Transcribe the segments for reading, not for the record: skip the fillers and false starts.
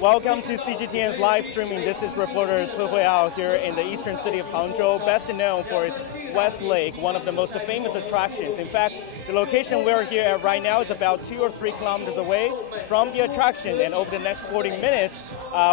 Welcome to CGTN's live streaming. This is reporter Huiao here in the eastern city of Hangzhou, best known for its West Lake, one of the most famous attractions. In fact, the location we're here at right now is about 2 or 3 kilometers away from the attraction, and over the next 40 minutes,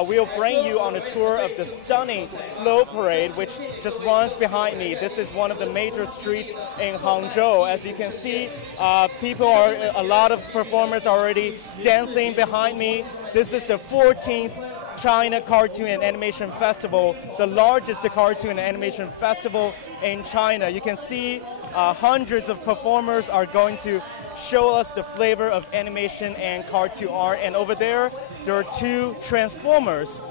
we'll bring you on a tour of the stunning float parade, which just runs behind me. This is one of the major streets in Hangzhou. As you can see, a lot of performers are already dancing behind me. This is the 14th China Cartoon and Animation Festival, the largest cartoon and animation festival in China. You can see hundreds of performers are going to show us the flavor of animation and cartoon art. And over there are 2 Transformers.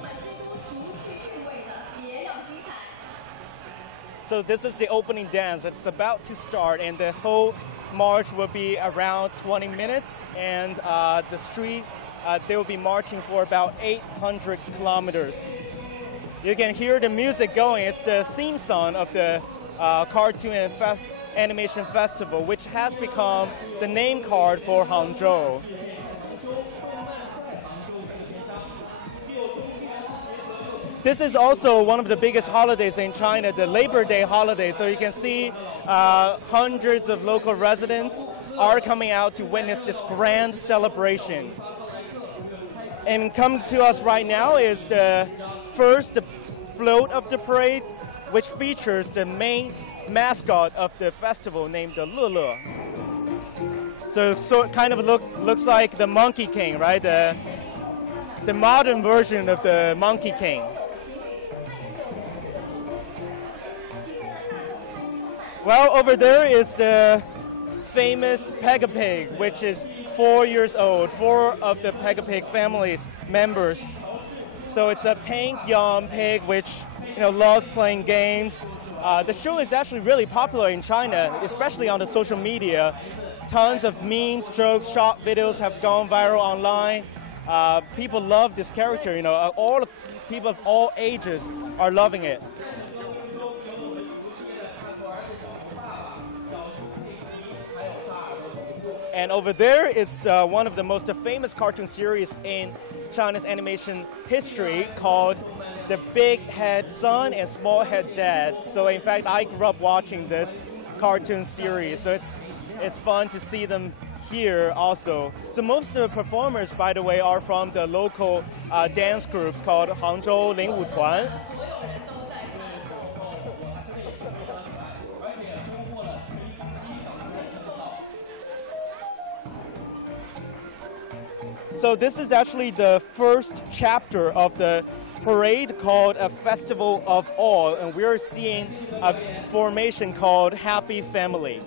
So this is the opening dance. It's about to start, and the whole march will be around 20 minutes, and the street they will be marching for about 800 kilometers. You can hear the music going. It's the theme song of the Cartoon and Animation Festival, which has become the name card for Hangzhou. This is also one of the biggest holidays in China, the Labor Day holiday. So you can see hundreds of local residents are coming out to witness this grand celebration. And coming to us right now is the first float of the parade, which features the main mascot of the festival named the Lulu. So it kind of looks like the Monkey King, right? The modern version of the Monkey King. Well, over there is the famous Pega pig, which is 4 years old, 4 of the Pega pig family's members. So it's a pink young pig which loves playing games. The show is actually really popular in China, especially on the social media. Tons of memes, jokes, short videos have gone viral online. People love this character. All people of all ages are loving it. And over there is one of the most famous cartoon series in China's animation history called The Big Head Son and Small Head Dad. So in fact, I grew up watching this cartoon series. So it's fun to see them here also. So most of the performers, by the way, are from the local dance groups called Hangzhou Lingwu Tuan. So this is actually the first chapter of the parade called a Festival of All, and we're seeing a formation called Happy Family.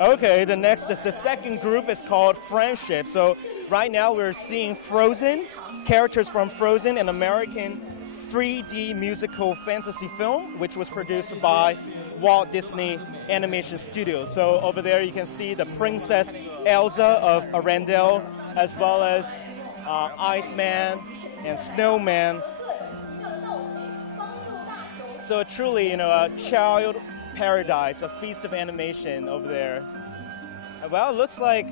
Okay, the second group is called Friendship. So right now we're seeing Frozen, characters from Frozen, an American 3D musical fantasy film, which was produced by Walt Disney Animation Studios. So over there you can see the Princess Elsa of Arendelle, as well as Iceman and Snowman. So truly, a child paradise, a feast of animation over there. Well, it looks like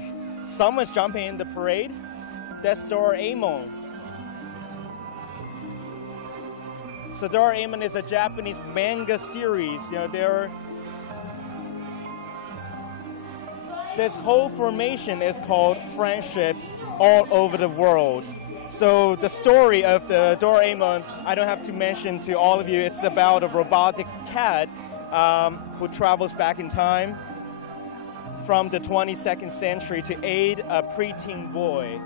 someone's jumping in the parade. That's Doraemon. So Doraemon is a Japanese manga series. This whole formation is called Friendship all over the world. So the story of the Doraemon, I don't have to mention to all of you, it's about a robotic cat who travels back in time from the 22nd century to aid a preteen boy.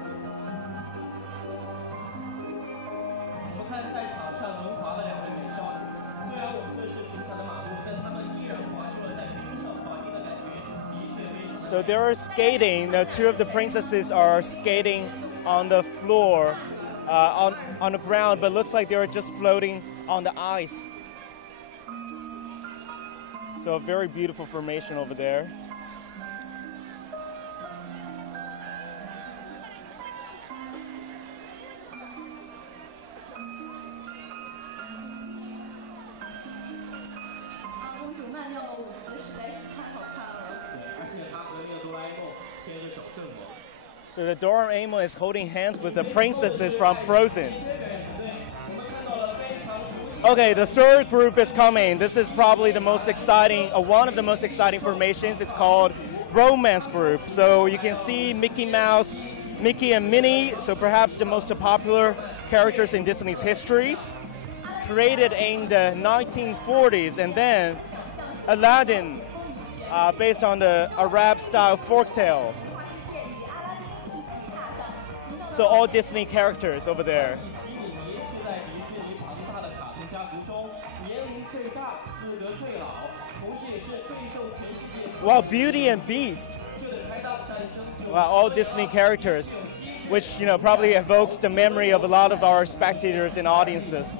So they are skating. The 2 of the princesses are skating on the floor, on the ground, but looks like they're just floating on the ice. So a very beautiful formation over there. So the Doraemon is holding hands with the princesses from Frozen. Okay, the third group is coming. This is probably the most exciting, one of the most exciting formations. It's called Romance Group. So you can see Mickey Mouse, Mickey and Minnie, so perhaps the most popular characters in Disney's history, created in the 1940s, and then Aladdin, based on the Arab-style folktale. So all Disney characters over there. Well, Beauty and Beast. Well, all Disney characters, which probably evokes the memory of a lot of our spectators and audiences.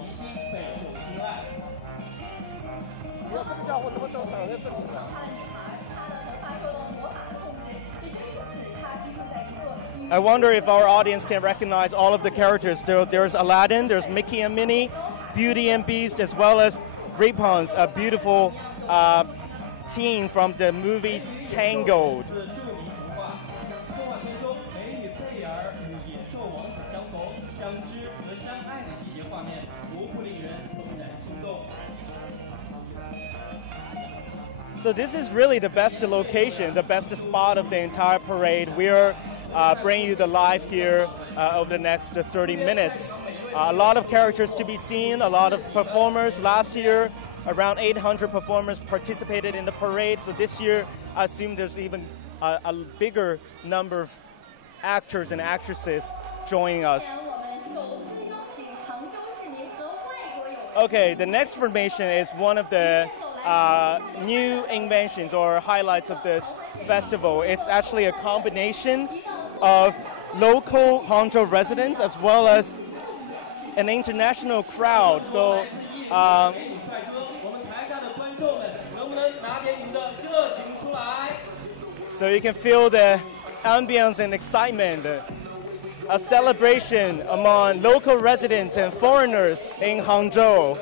I wonder if our audience can recognize all of the characters. There's Aladdin, there's Mickey and Minnie, Beauty and Beast, as well as Rapunzel, a beautiful teen from the movie Tangled. So this is really the best location, the best spot of the entire parade. We're bringing you the live here over the next 30 minutes. A lot of characters to be seen, a lot of performers. Last year, around 800 performers participated in the parade. So this year, I assume there's even a bigger number of actors and actresses joining us. Okay, the next formation is one of the new inventions or highlights of this festival. It's actually a combination of local Hangzhou residents as well as an international crowd. So you can feel the ambience and excitement, a celebration among local residents and foreigners in Hangzhou.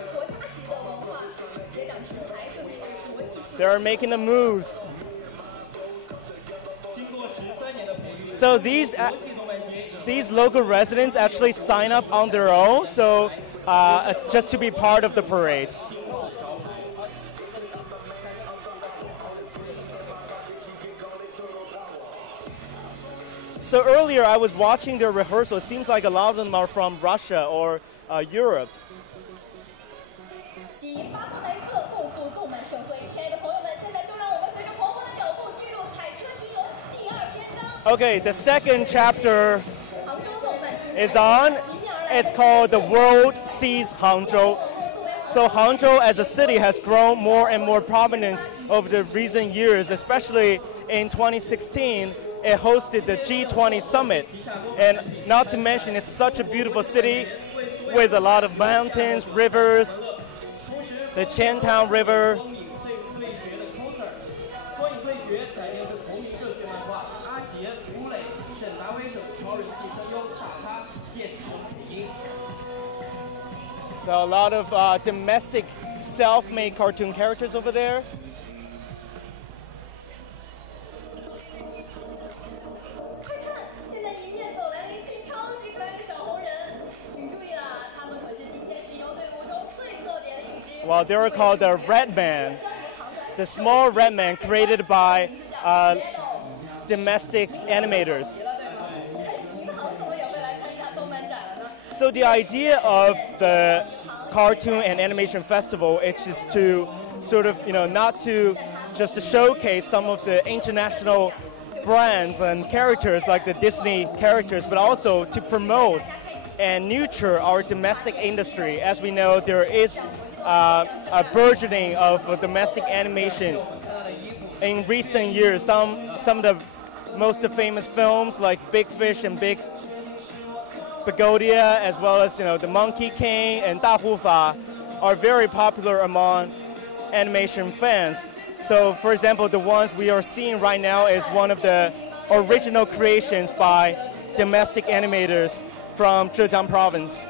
They're making the moves. So these local residents actually sign up on their own, so just to be part of the parade. So earlier I was watching their rehearsal. It seems like a lot of them are from Russia or Europe. Okay, the second chapter is on. It's called The World Sees Hangzhou. So Hangzhou as a city has grown more and more prominence over the recent years, especially in 2016. It hosted the G20 summit. And not to mention, it's such a beautiful city with a lot of mountains, rivers, the Qiantown River. So a lot of domestic self-made cartoon characters over there. Well, they're called the Red Man, the small red man created by domestic animators. So the idea of the cartoon and animation festival is just to sort of, not to just to showcase some of the international brands and characters like the Disney characters, but also to promote and nurture our domestic industry. As we know, there is a burgeoning of domestic animation in recent years. Some of the most famous films like Big Fish and Big Pagoda, as well as the Monkey King and Da Hu Fa, are very popular among animation fans. So, for example, the ones we are seeing right now is one of the original creations by domestic animators from Zhejiang Province.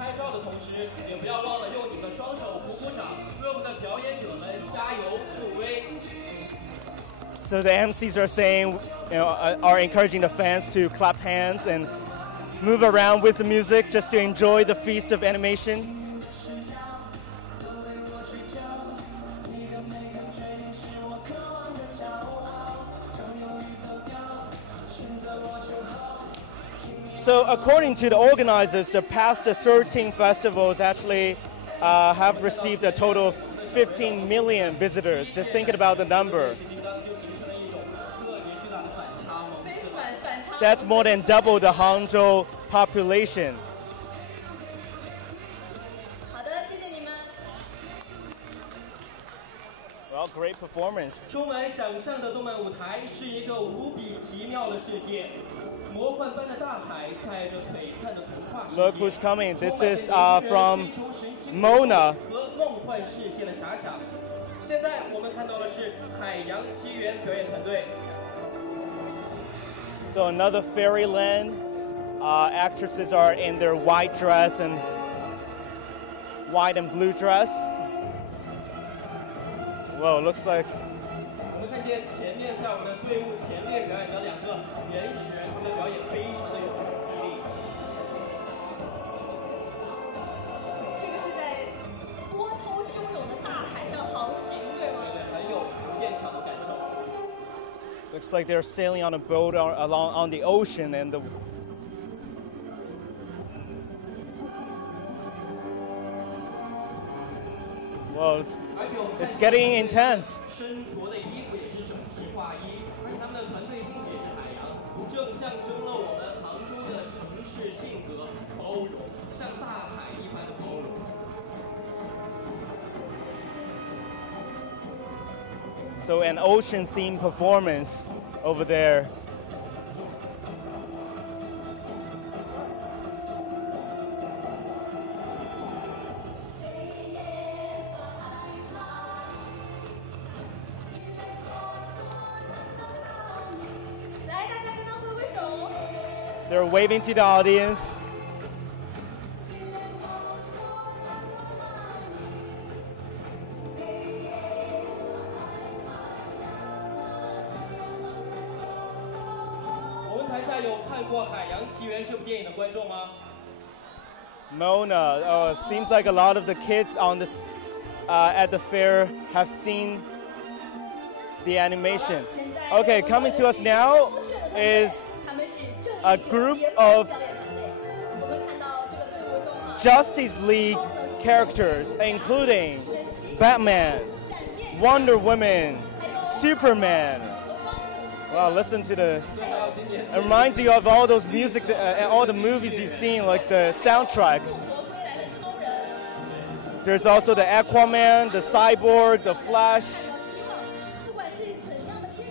拍照的同时，也不要忘了用你的双手鼓鼓掌，为我们的表演者们加油助威。 So the MCs are saying, are encouraging the fans to clap hands and move around with the music just to enjoy the feast of animation. So according to the organizers, the past 13 festivals actually have received a total of 15 million visitors. Just thinking about the number. That's more than double the Hangzhou population. Well, great performance. 充满想象的动漫舞台是一个无比奇妙的世界，魔幻般的大海载着璀璨的童话世界。 Look who's coming. This is from Mona. 和梦幻世界的遐想。现在我们看到的是海洋奇缘表演团队。 So another fairyland. Actresses are in their white dress and white and blue dress. Whoa, looks like. 我们看见前面在我们的队伍前面表演的两个原始人，他们的表演非常的有冲击力。这个是在波涛汹涌的大海上航行，对吗？对，很有现场的感受。 Looks like they're sailing on a boat along on the ocean, and the. Well, it's getting intense. 身着的衣服也是整齐划一，而且他们的团队性质也是海洋，正象征了我们杭州的城市性格，包容，像大海一般的包容。 So an ocean-themed performance over there. They're waving to the audience. Mona. Oh, it seems like a lot of the kids on this at the fair have seen the animation. Okay, coming to us now is a group of Justice League characters, including Batman, Wonder Woman, Superman. Wow, listen to the. It reminds you of all those music, all the movies you've seen, like the soundtrack. There's also the Aquaman, the Cyborg, the Flash,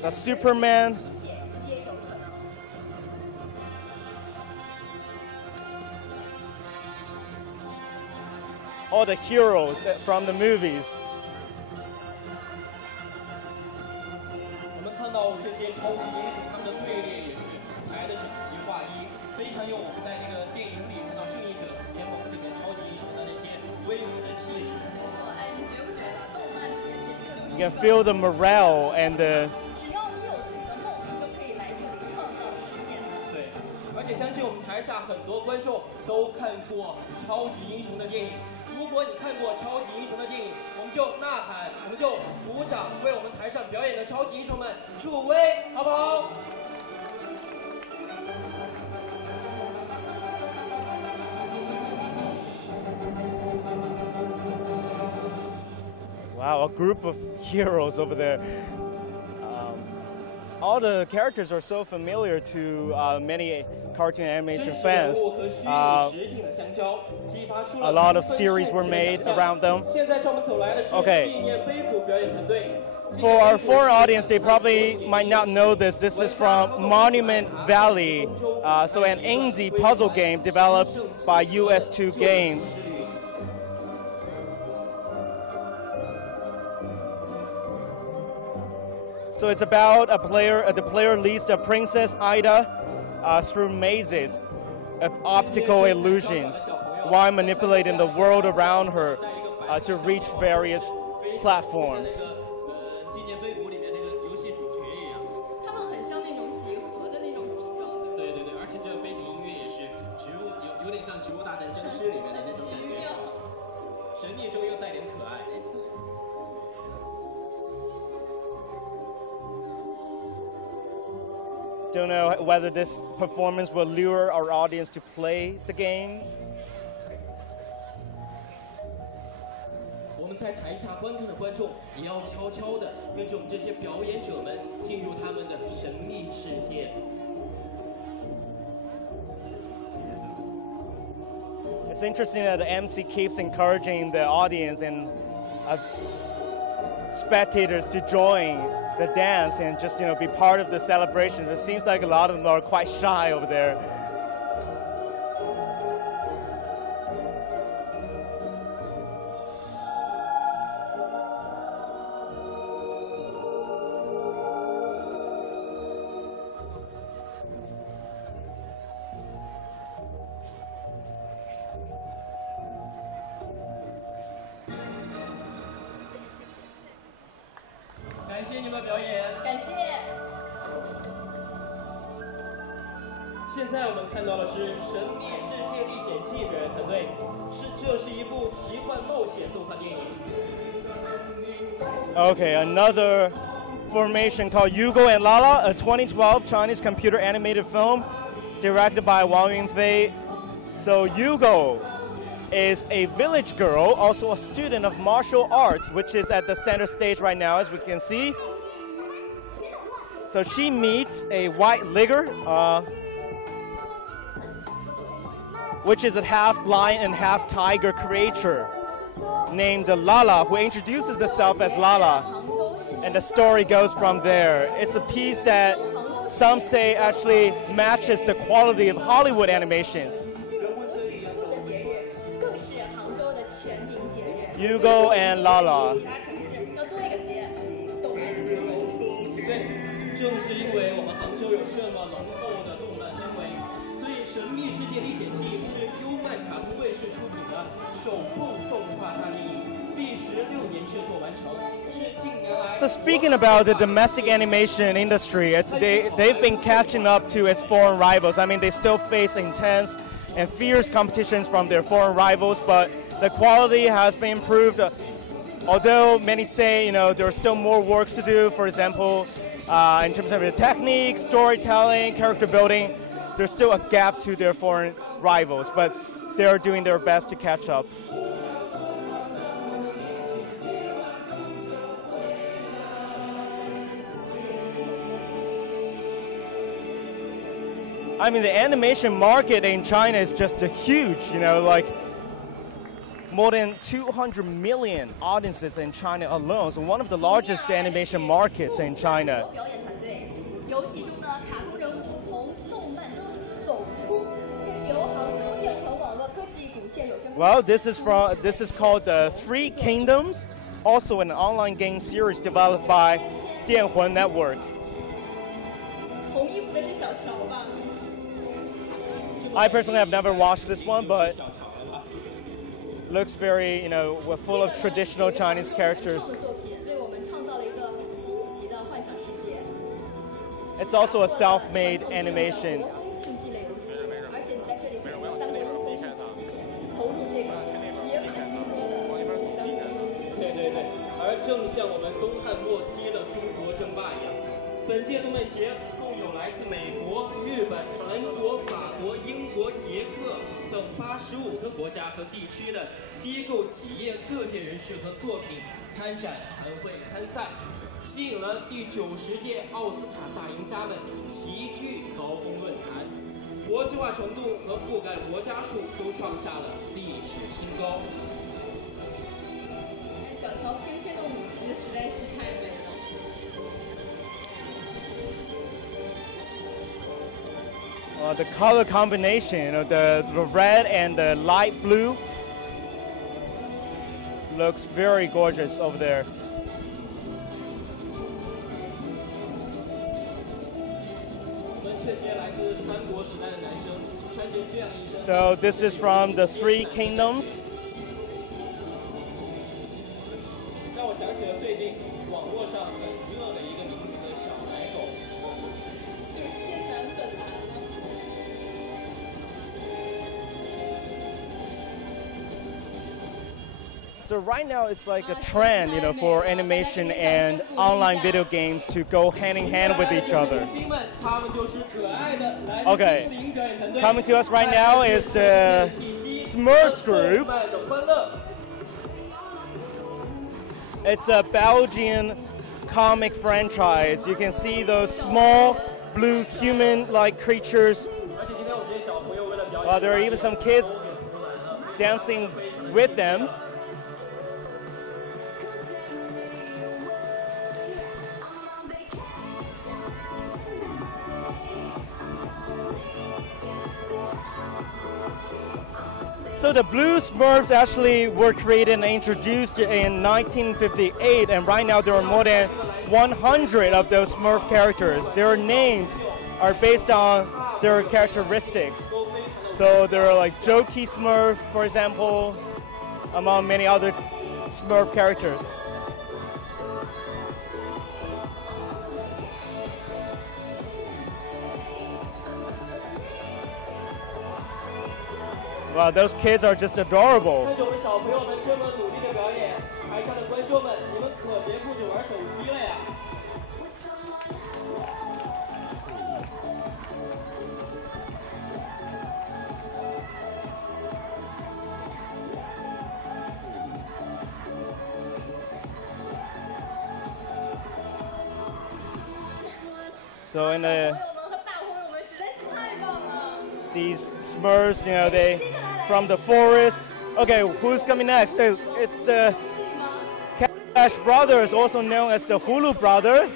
the Superman. All the heroes from the movies. 我们看到这些超级英雄，他们的队列也是排得整齐划一，非常有我们在那个电影里看到正义者联盟里面超级英雄的那些威武的气势。没错，哎，你觉不觉得动漫节简直就是？ You can feel the morale and the. 只要你有自己的梦，你就可以来这里创造实现它。对，而且相信我们台下很多观众都看过超级英雄的电影。 如果你看过超级英雄的电影，我们就呐喊，我们就鼓掌，为我们台上表演的超级英雄们助威，好不好？ Wow, a group of heroes over there. All the characters are so familiar to many cartoon animation fans. A lot of series were made around them. Okay. For our foreign audience, they probably might not know this. This is from Monument Valley, so an indie puzzle game developed by US2 Games. So it's about a player. The player leads the Princess Ida through mazes of optical illusions, while manipulating the world around her to reach various platforms. 纪念碑谷里面那个游戏主角一样。他们很像那种几何的那种形状，对对对，而且这个背景音乐也是植物，有点像《植物大战僵尸》里面的那种感觉，神秘中又带点可爱。 Don't know whether this performance will lure our audience to play the game. 我们在台下观看的观众也要悄悄地跟着我们这些表演者们进入他们的神秘世界。 It's interesting that the MC keeps encouraging the audience and spectators to join the dance and just be part of the celebration. It seems like a lot of them are quite shy over there.感谢。现在我们看到的是《神秘世界历险记》表演团队，这是一部奇幻冒险动画电影。 Okay, another formation called Huiao and Lala, a 2012 Chinese computer animated film directed by Wang Yunfei. So Huiao is a village girl, also a student of martial arts, which is at the center stage right now, as we can see. So she meets a white ligger, which is a half lion and half tiger creature named Lala, who introduces herself as Lala. And the story goes from there. It's a piece that some say actually matches the quality of Hollywood animations. Huiao and Lala. 正是因为我们杭州有这么浓厚的动漫氛围，所以《神秘世界历险记》是优漫卡通卫视出品的首部动画大电影，历时6年制作完成，是近年来。So speaking about the domestic animation industry, they've been catching up to its foreign rivals. I mean, they still face intense and fierce competitions from their foreign rivals, but the quality has been improved. Although many say, there are still more works to do. For example, in terms of the technique, storytelling, character building, there's still a gap to their foreign rivals, but they're doing their best to catch up. I mean, the animation market in China is just huge, like more than 200 million audiences in China alone. So one of the largest animation markets in China. Well, this is called the Three Kingdoms, also an online game series developed by Dianhun Network. I personally have never watched this one, but looks very, full of traditional Chinese characters. It's also a self-made animation. $85个国家和地区的机构、企业、各界人士和作品参展、参会、参赛，吸引了第90届奥斯卡大赢家们齐聚高峰论坛，国际化程度和覆盖国家数都创下了历史新高。小乔翩翩的舞姿实在是太美了。 The color combination, the red and the light blue looks very gorgeous over there. 我们这些来自3国时代的男生，穿着 So this is from the Three Kingdoms. 让我想起了最近网络上很热的一个名词“小奶狗”，就是仙男粉男。So right now it's like a trend, for animation and online video games to go hand in hand with each other. Okay, coming to us right now is the Smurfs group. It's a Belgian comic franchise. You can see those small blue human-like creatures. There are even some kids dancing with them. So the blue Smurfs actually were created and introduced in 1958, and right now there are more than 100 of those Smurf characters. Their names are based on their characteristics. So there are like Jokey Smurf, for example, among many other Smurf characters. Wow, those kids are just adorable. 看着我们小朋友们这么努力的表演，台上的观众们，你们可别顾着玩手机了呀！ So in these Smurfs, they from the forest. Okay, who's coming next? It's the Brothers, also known as the Hulu Brothers.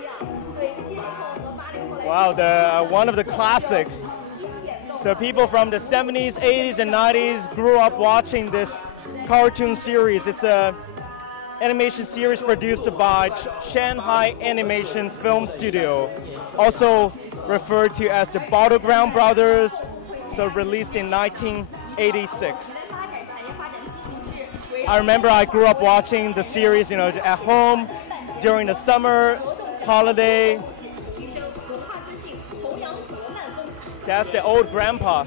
Wow, one of the classics. So people from the 70s, 80s, and 90s grew up watching this cartoon series. It's a animation series produced by Shanghai Animation Film Studio, also referred to as the Battleground Brothers, so released in 1986. I remember I grew up watching the series, at home during the summer holiday. That's the old grandpa.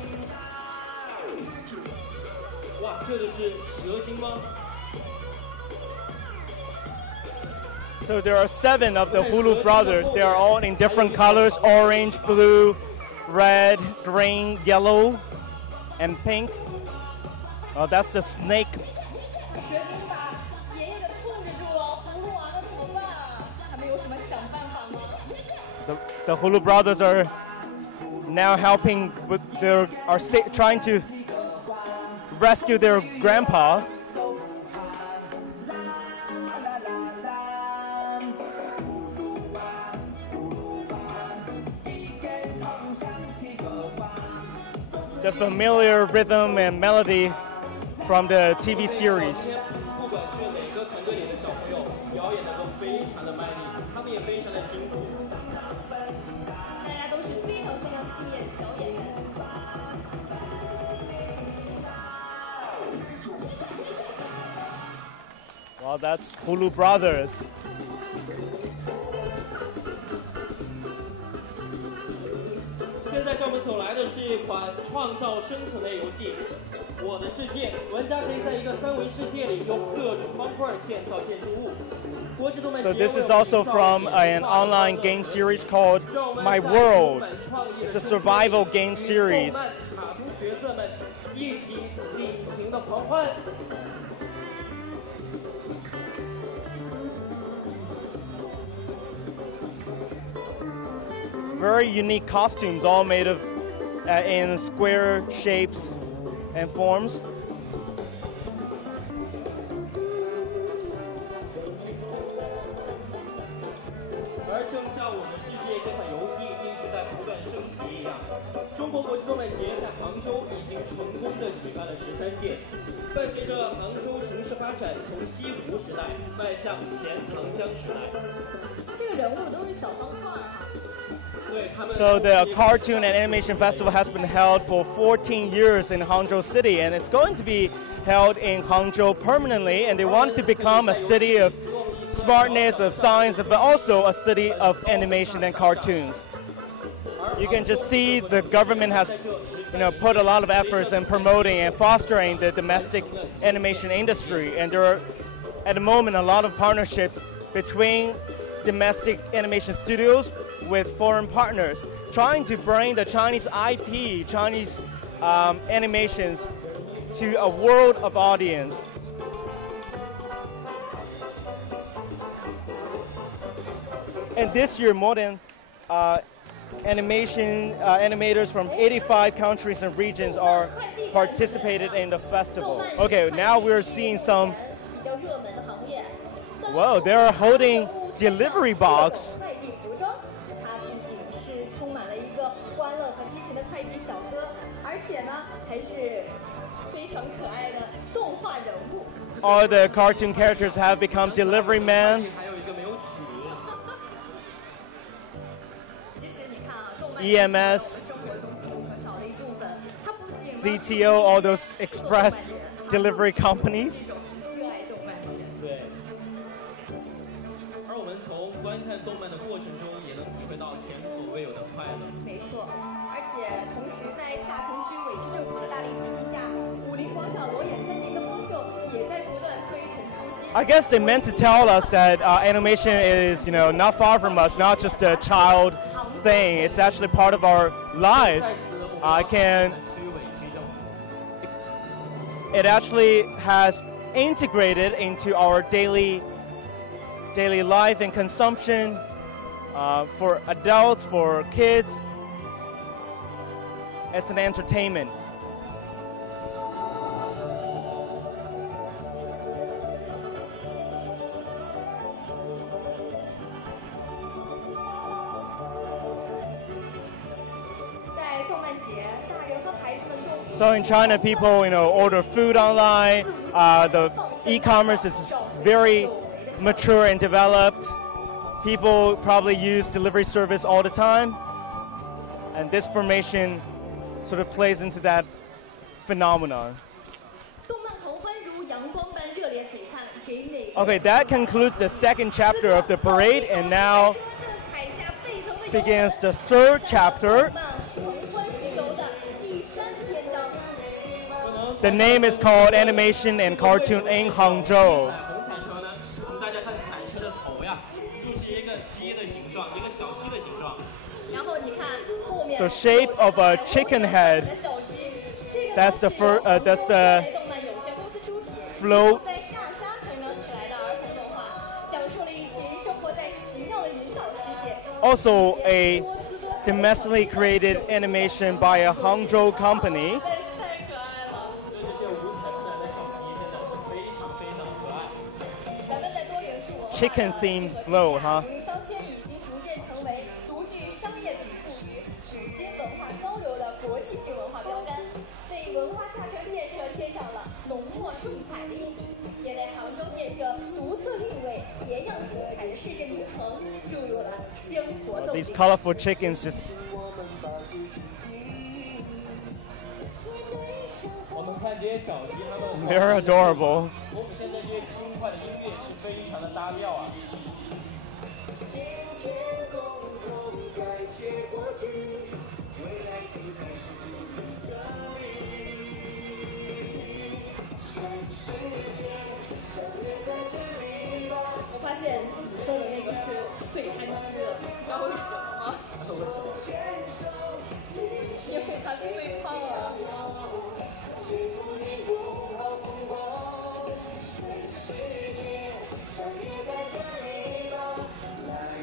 So there are 7 of the Hulu Brothers. They are all in different colors: orange, blue, red, green, yellow, and pink. Oh, that's the snake. The Hulu Brothers are now helping with trying to rescue their grandpa. The familiar rhythm and melody from the TV series. Well, that's Hulu Brothers. 现在向我们走来的是一款创造生存类游戏《我的世界》，玩家可以在一个3维世界里用各种方块建造建筑物。国际动漫节 So this is also from an online game series called My World. It's a survival game series. 卡通角色们一起尽情的狂欢。 Very unique costumes, all made of in square shapes and forms. 而正像我们世界这款游戏一直在不断升级一样，中国国际动漫节在杭州已经成功的举办了13届。伴随着杭州城市化发展从西湖时代迈向前长江时代。这个人物都是小方块哈。 So the Cartoon and Animation Festival has been held for 14 years in Hangzhou City, and it's going to be held in Hangzhou permanently, and they want to become a city of smartness, of science, but also a city of animation and cartoons. You can just see the government has put a lot of efforts in promoting and fostering the domestic animation industry, and there are at the moment a lot of partnerships between domestic animation studios with foreign partners, trying to bring the Chinese IP, Chinese animations to a world of audience. And this year, more than animators from 85 countries and regions are participated in the festival. Okay, now we're seeing some. Whoa, they're holding delivery box. All the cartoon characters have become delivery men. EMS, CTO, all those express delivery companies. 而我们从观看动漫的过程中，也能体会到前所未有的快乐。没错，而且同时在下城区委屈政府的大力提携下，武林广场裸眼3年的光秀也在不断推陈出新。I guess they meant to tell us that animation is, not far from us, not just a child thing. It's actually part of our lives. It actually has integrated into our daily life and consumption for adults, for kids. It's an entertainment. So in China, people, order food online. The e-commerce is very mature and developed. People probably use delivery service all the time. And this formation sort of plays into that phenomenon. Okay, that concludes the second chapter of the parade, and now begins the third chapter. The name is called Animation and Cartoon in Hangzhou. So shape of a chicken head. That's the float. Also a domestically created animation by a Hangzhou company. Chicken themed float, huh? These colorful chickens just. They're adorable.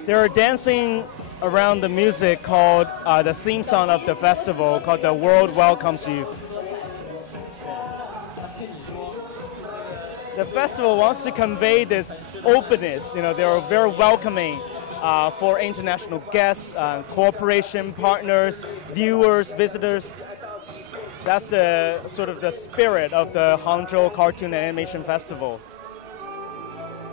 They're dancing around the music called the theme song of the festival, called "The World Welcomes You." The festival wants to convey this openness. They are very welcoming for international guests, cooperation partners, viewers, visitors. That's the sort of the spirit of the Hangzhou Cartoon and Animation Festival.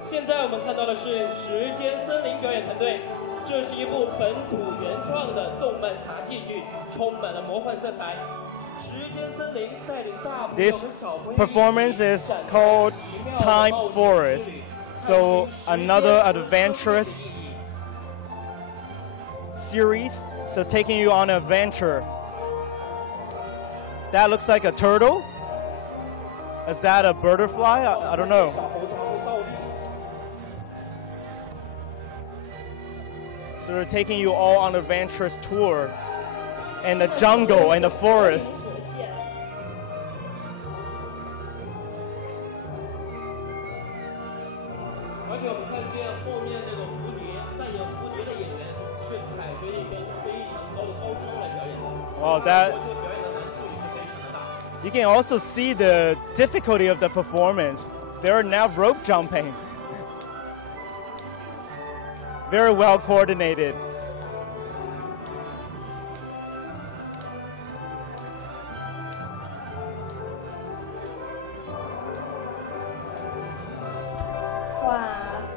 现在我们看到的是时间森林表演团队，这是一部本土原创的动漫杂技剧，充满了魔幻色彩。时间森林带领大朋友和小朋友。This performance is called Time Forest, so another adventurous series, so taking you on an adventure. That looks like a turtle. Is that a butterfly? I don't know. So they're taking you all on an adventurous tour in the jungle and the forest. 而且我们看见后面那个蝴蝶，扮演蝴蝶的演员是踩着一根非常高的高跷来表演的。哦，that. 这个表演的难度也是非常的大。You can also see the difficulty of the performance. They're now rope jumping. Very well coordinated. Wow,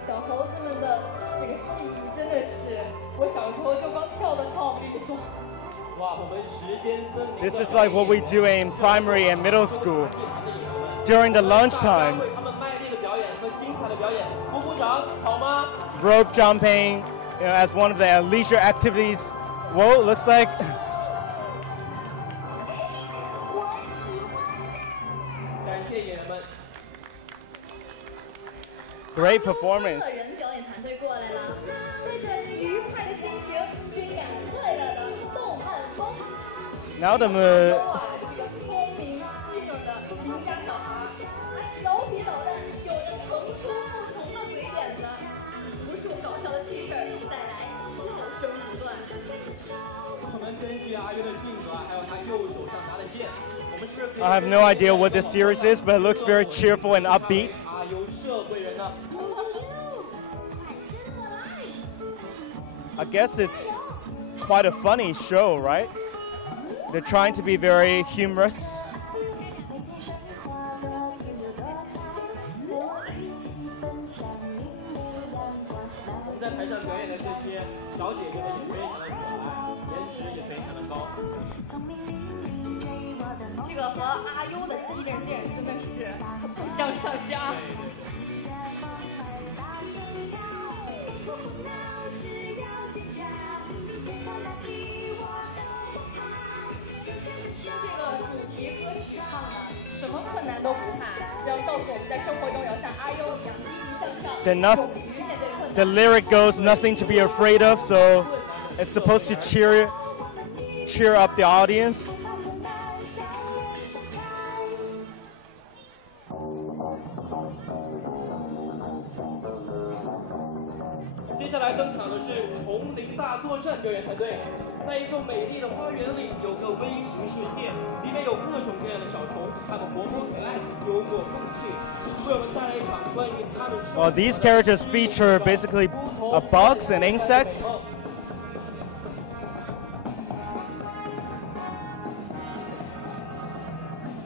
小猴子们的这个技艺真的是，我小时候就光跳的跳不利索。哇，我们时间森林。This is like what we do in primary and middle school during the lunchtime. 为他们卖力的表演和精彩的表演，鼓鼓掌好吗？ Rope jumping, as one of the leisure activities. Whoa, looks like. 感谢演员们。 Great performance. 个人表演团队过来了，带着愉快的心情追赶快乐的动漫风。Now the 是个聪明机灵的邻家小孩，调皮捣蛋，有着层出不穷的嘴脸子，无数搞笑的趣事儿带来笑声不断。我们根据阿优的性格，还有他右手上拿的剑，我们是可以。 I have no idea what this series is, but it looks very cheerful and upbeat. 阿优社会人呢？ I guess it's quite a funny show, right? They're trying to be very humorous. 我们在台上表演的这些小姐姐们也非常的可爱，颜值也非常的高。这个和阿优的机灵劲真的是不相上下。这个主题歌曲唱呢，什么困难都不怕，只要告诉我们在生活中要像阿优一样积极向上，勇于面对困难。 The lyric goes, "Nothing to be afraid of," so it's supposed to cheer up the audience. 接下来登场的是丛林大作战表演团队。在一座美丽的花园里，有个微型世界，里面有各种各样的小虫，它们活泼可爱，幽默风趣，为我们带来一场关于它们。Well, these characters feature basically bugs and insects.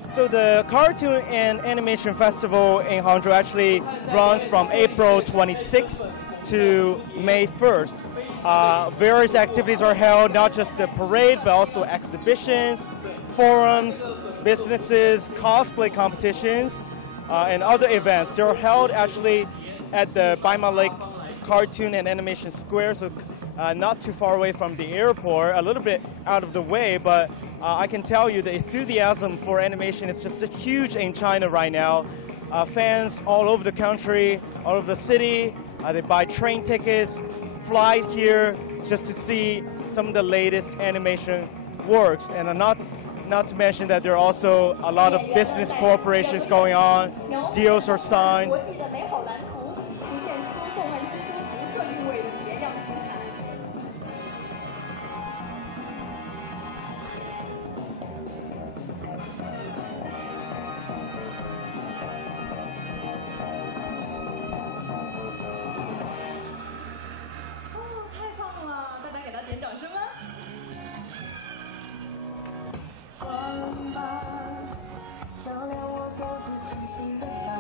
So the Cartoon and Animation Festival in Hangzhou actually runs from April 26th to May 1st. Various activities are held, not just a parade, but also exhibitions, forums, businesses, cosplay competitions, and other events. They're held actually at the Baima Lake Cartoon and Animation Square, so not too far away from the airport, a little bit out of the way, but I can tell you the enthusiasm for animation is just huge in China right now. Fans all over the country, all over the city, they buy train tickets, fly here just to see some of the latest animation works. And not to mention that there are also a lot of business cooperations going on, deals are signed.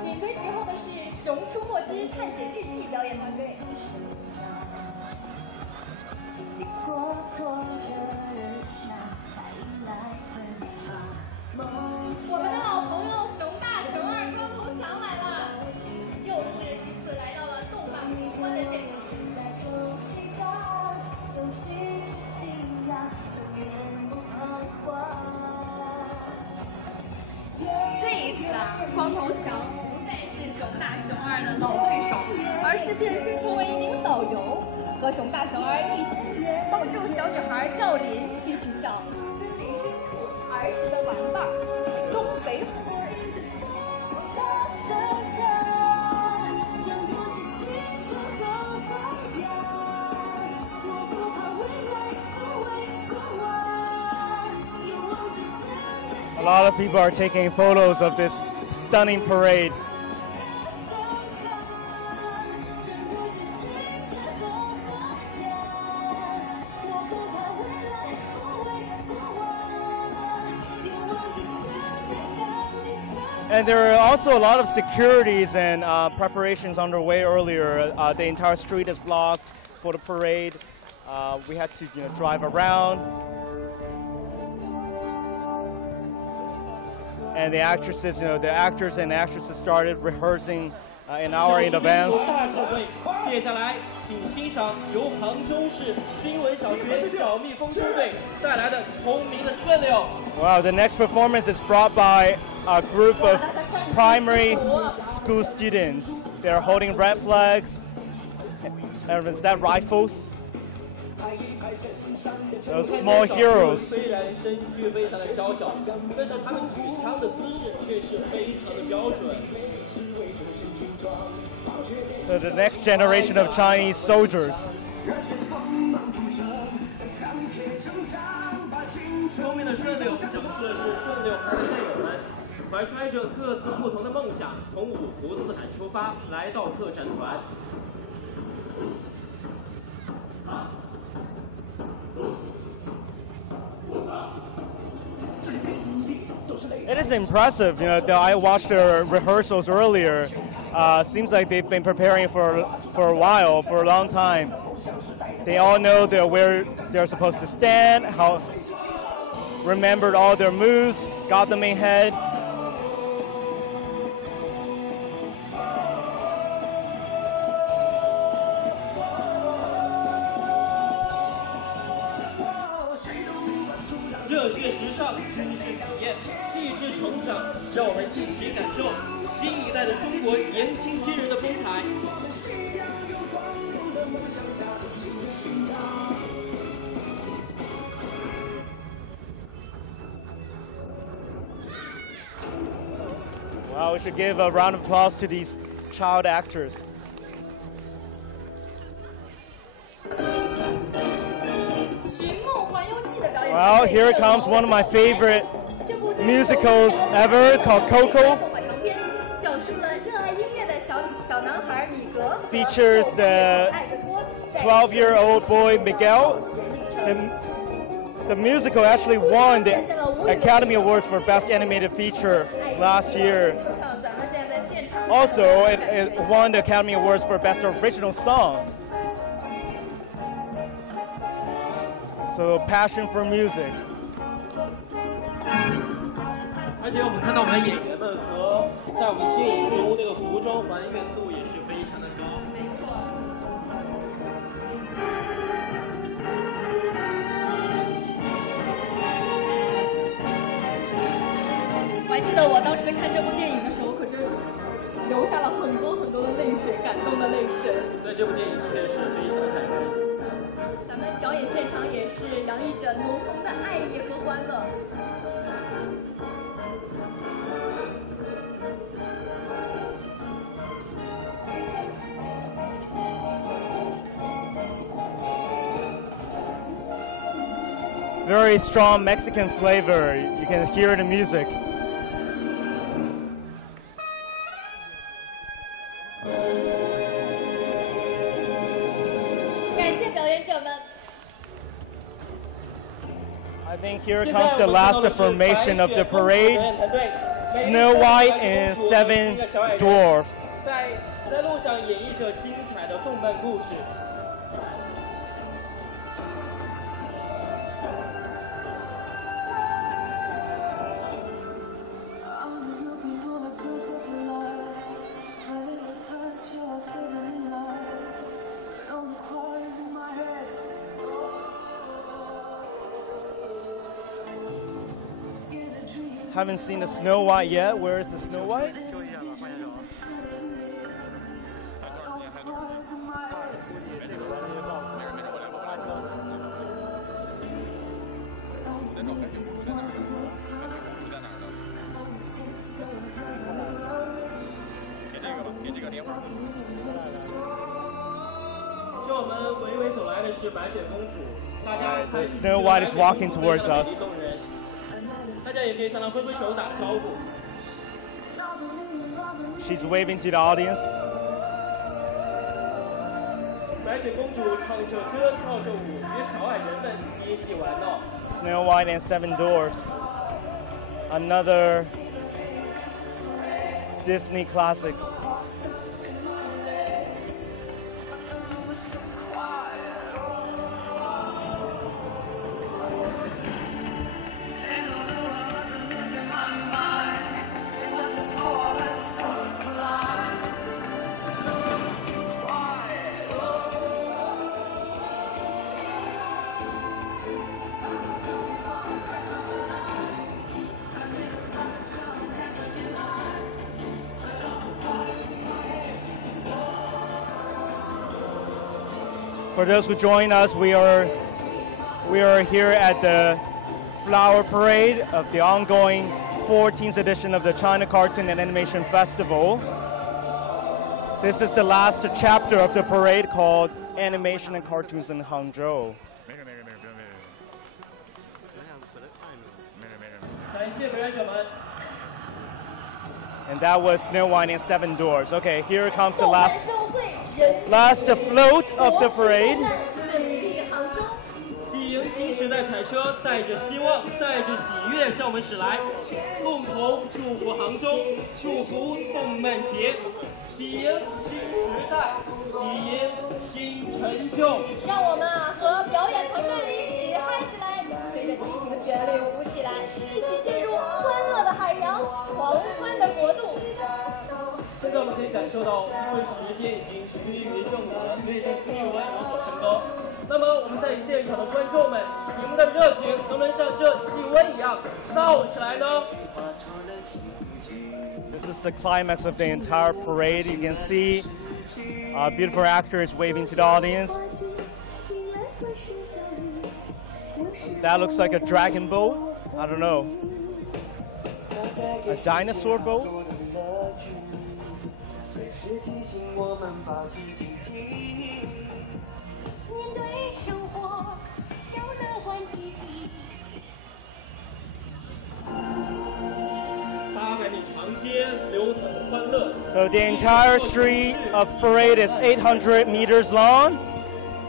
紧随其后的是《熊出没记》街探险日记表演团队。我们的老朋友熊大熊二歌头强来了，又是一次来到了动漫狂欢的现场。这一次啊，光头强不再是熊大熊二的老对手，而是变身成为一名导游，和熊大熊二一起帮助小女孩赵琳去寻找森林深处儿时的玩伴东北虎。A lot of people are taking photos of this stunning parade. And there are also a lot of securities and preparations underway earlier. The entire street is blocked for the parade. We had to drive around. And the actresses, the actors and actresses started rehearsing an hour in advance. 接下来，请欣赏由杭州市丁文小学小蜜蜂中队带来的《聪明的顺溜》。Wow, the next performance is brought by a group of primary school students. They're holding red flags. Is that rifles? Those small heroes. 虽然身躯非常的娇小，但是他们举枪的姿势却是非常的标准。So the next generation of Chinese soldiers. 聪明的顺溜讲述的是顺溜和战友们怀揣着各自不同的梦想，从五湖四海出发，来到特战团。It is impressive, I watched their rehearsals earlier. Seems like they've been preparing for a while, for a long time. They all know where they're supposed to stand, remembered all their moves, got them in head. Wow, we should give a round of applause to these child actors. Well, here comes one of my favorite musicals ever, called Coco. Features the 12-year-old boy Miguel. The musical actually won the Academy Award for Best Animated Feature last year. Also, it won the Academy Awards for Best Original Song. So, passion for music. 而且我们看到我们的演员们和在我们电影中那个服装还原度也是非常的高。没错。我还记得我当时看这部电影的时候，可是流下了很多很多的泪水，感动的泪水。对，这部电影确实非常的感人。咱们表演现场也是洋溢着浓浓的爱意和欢乐。Very strong Mexican flavor. You can hear the music. 感谢表演者们。I think here comes the last formation of the parade. Snow White and 7 Dwarfs. 在路上上演绎着精彩的动漫故事。Haven't seen the Snow White yet. Where is the Snow White? The Snow White is walking towards us. 大家也可以向她挥挥手打个招呼。She's waving to the audience. 白雪公主唱着歌，跳着舞，与小矮人们嬉戏玩闹。Snow White and Seven Dwarfs. Another Disney classics. For those who join us, we are here at the Flower Parade of the ongoing 14th edition of the China Cartoon and Animation Festival. This is the last chapter of the parade called Animation and Cartoons in Hangzhou. And that was Snow White and Seven Dwarfs. Okay, here comes the last float of the parade. 喜迎新时代彩车带着希望，带着喜悦向我们驶来，共同祝福杭州，祝福动漫节，喜迎新时代，喜迎新成就。让我们和表演团队一起嗨起来，随着激情的旋律舞起来，一起进入欢乐的海洋，狂欢的国度。现在我们可以感受到，因为时间已经趋于正午了，所以这气温有所升高。那么我们在现场的观众们，你们的热情能不能像这气温一样燥起来呢？ This is the climax of the entire parade. You can see beautiful actors waving to the audience. That looks like a dragon boat. I don't know. A dinosaur boat? So the entire street of parade is 800 meters long.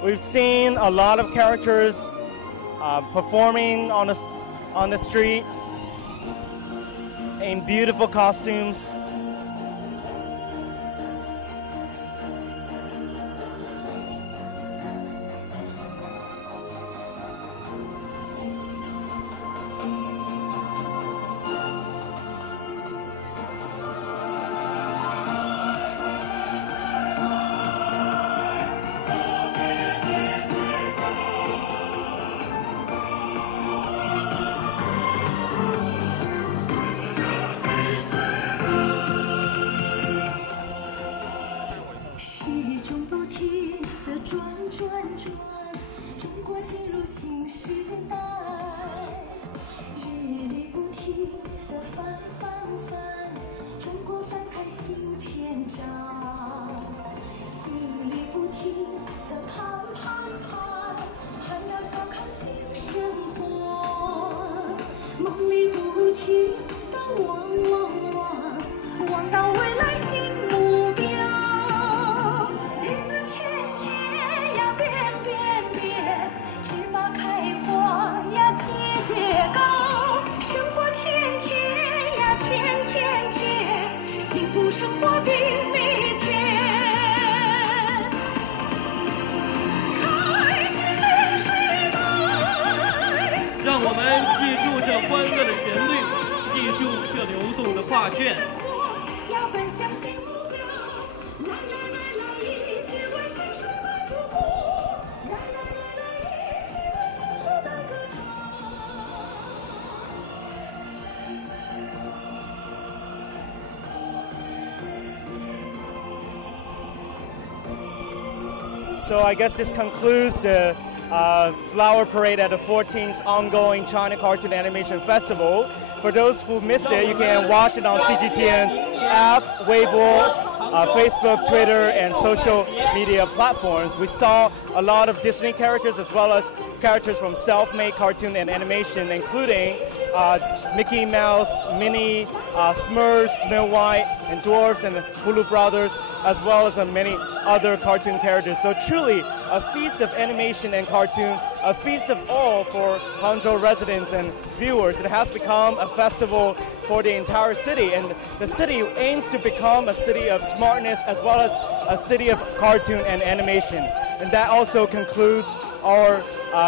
We've seen a lot of characters performing on the street in beautiful costumes. 欢乐的旋律，记住这流动的画卷。So I guess this concludes the flower parade at the 14th ongoing China Cartoon Animation Festival. For those who missed it, you can watch it on CGTN's app, Weibo, Facebook, Twitter, and social media platforms. We saw a lot of Disney characters as well as characters from self-made cartoon and animation, including Mickey Mouse, Minnie, Smurfs, Snow White, and Dwarfs, and Hulu Brothers, as well as many other cartoon characters. So truly a feast of animation and cartoon, a feast of all for Hangzhou residents and viewers. It has become a festival for the entire city, and the city aims to become a city of smartness as well as a city of cartoon and animation. And that also concludes our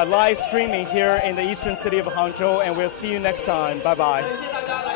live streaming here in the eastern city of Hangzhou, and we'll see you next time. Bye-bye.